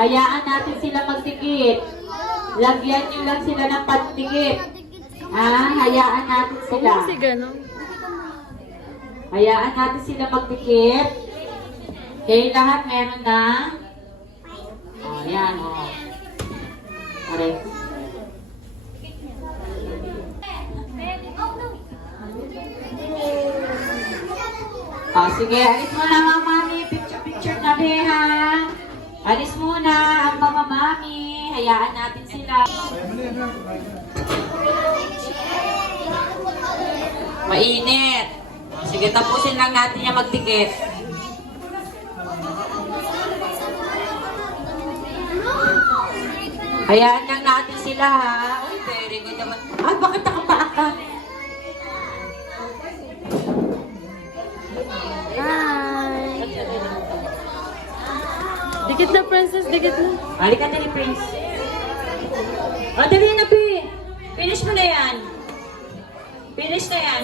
Hayaan natin sila magdikit. Lagyan nyo lang sila ng pandikit. Hayaan natin sila. Kasi gano'n. Hayaan natin sila magdikit. Okay, lahat meron na. Ayan, o. Okay. Sige, alis muna mga mami. Picture na ha. Alis muna ang mga mami. Hayaan natin sila. Mainit. Sige, tapusin lang natin yung magdikit. Hayaan lang natin sila ha. Uy, very good naman. Ay, bakit nakapaak ka? Hi! Dikit na, princess. Dikit na. Halika na ni Prince. Dali na, Pi. Finish mo na yan. Finish na yan.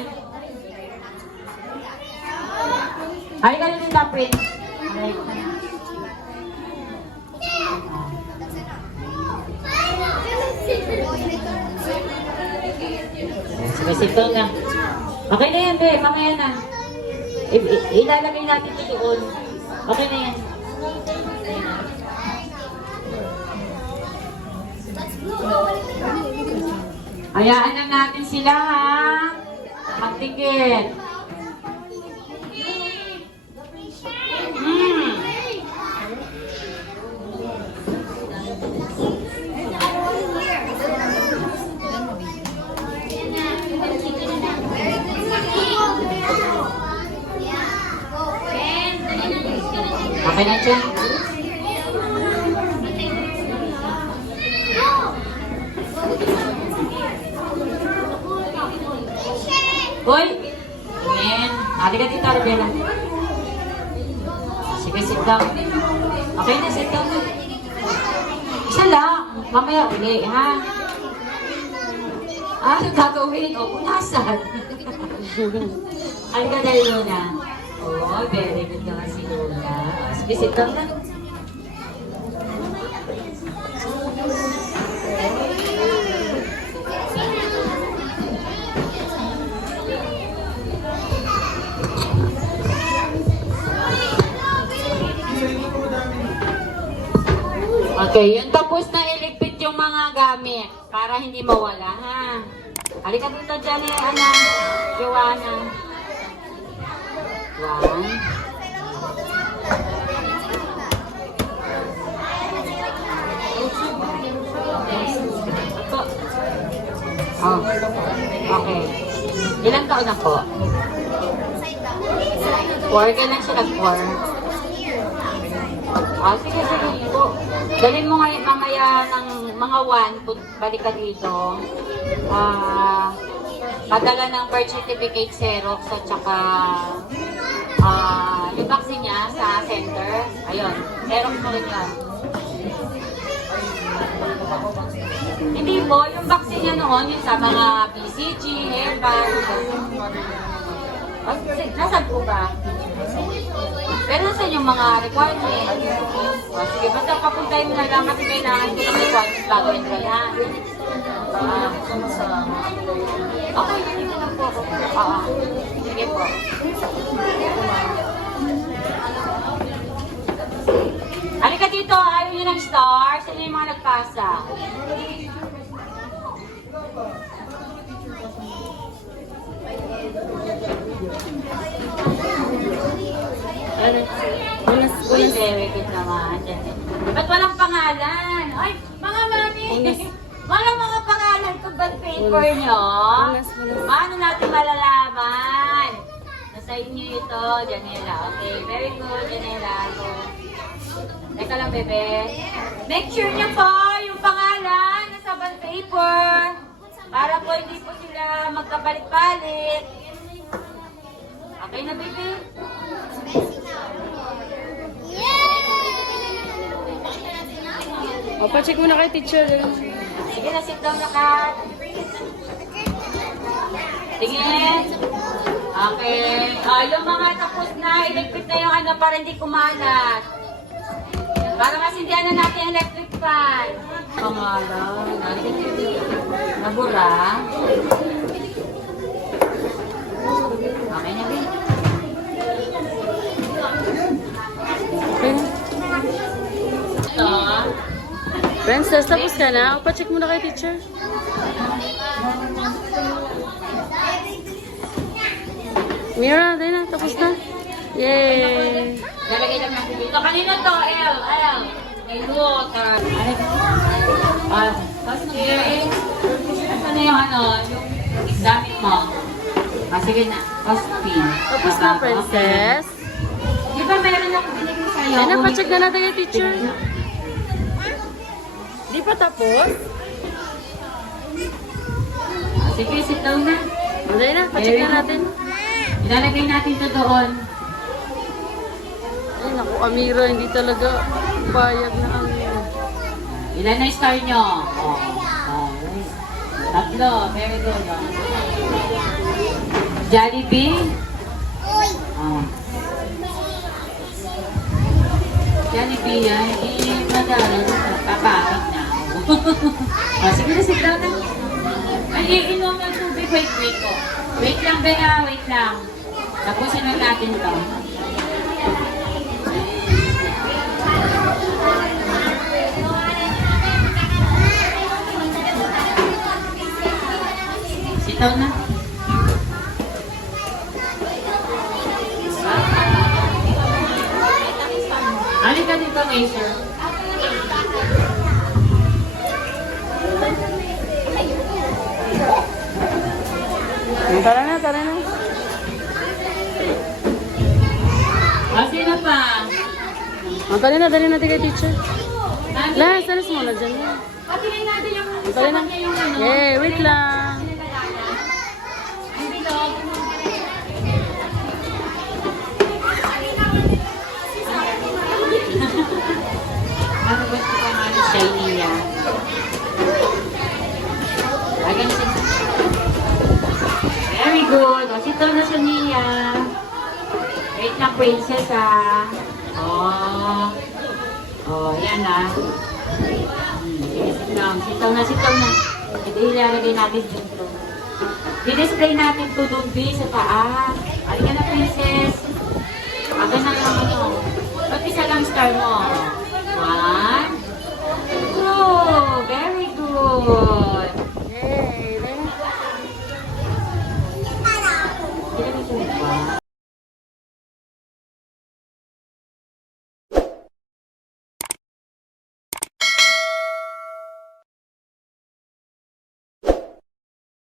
Halika na nila, Prince. Sige, sito na. Okay na yan, Be. Mamaya na. Ilalagay natin ito doon. Okay na yan. Hayaan na natin sila, ha? Magtigil. Okay na siya. Hoy! Ayan. Halika dito, Arabella. Sige, sit down. Okay na, sit down. Isa lang. Mamaya uli, ha? Gagawin. Punasan. Halika na, Luna. Oh, very good naman si Luna. Sige, sit down na. Okay, yun tapos na iligpit yung mga gamit para hindi mawala, ha? Halika dito dyan eh, Joanna. One. Oh, okay. Ilang taon na po? 4 ka lang siya nag-4. Sige, sige po. Dalhin mo ngayon mamaya ng mga 1, balik ka dito. Padala ng birth certificate Xerox at saka yung vaccine niya sa center. Ayun, Xerox mo rin yan. Hindi po, yung vaccine niya noon, yung sa mga BCG, herbal. Nasaan po ba? Pero saan yung mga requirements? Sige, basta papuntahin mo na lang kasi kailangan ko ng requirements bago enroll, ha? Okay, yun lang po ako. Sige po. Halika dito, ayaw nyo ng stars. Sino yung mga nagpasa? Uy, very good naman. Ba't walang pangalan? Ay, mga mami! Mga pangalan ko ba't paper nyo? Paano natin malalaman? Nasa inyo ito, Janela. Okay, very good, Janela. Teka lang, bebe. Make sure nyo po yung pangalan nasa bond paper. Para po hindi po sila magkapalit-palit. Okay na, bebe? Pacheck muna kay teacher. Sige na, sit down na ka. Tingin. Okay. Yung mga tapos na, iligpit na yung para hindi kumalat. Para masindihan na natin yung electric fan. Pangalan. Nabura. Okay na, babe. Okay. Ito. Princess, tapos ka na? O, pa-check muna kay teacher. Mira, dahil na. Tapos na. Yay! Lalagay lang natin dito. Kanino to? L. May water. Okay. Ito na yung yung gamit mo. Sige na. Cospin. Tapos na, princess. Di ba meron ako binigay sa'yo? Ay, pa-check na natin kay teacher. Di pa tapos? Sige, sit down na. O, dahil na. Pa-check na natin. Ilalagay natin ito doon. Ay, naku, Amira, hindi talaga bayag na ang... Ilan na star nyo? Tatlo. Very good. Jollibee? Jollibee yan. Madara. Papakit na. Sige na, sit down na. Ay, inom ng tubig. Wait ko. Wait lang, Bea. Wait lang. Tapusin na natin ito. Sitaw na. Halika dito, Mazer. Tara na, tara na. Sino pa? O, dali na kay teacher. La, salis mo na dyan. Patingin natin yung Dali na. yung Yay, wait lang. Ang bilog. Ano ba ito pa nga shiny niya? Very good. O, sito na siya niya. Wait lang, princess, ah. Oh. Oh, yan, ah. Sitaw na. Ito ilalagay natin dito. I-display natin ito doon, sa taas. Halika na, princess.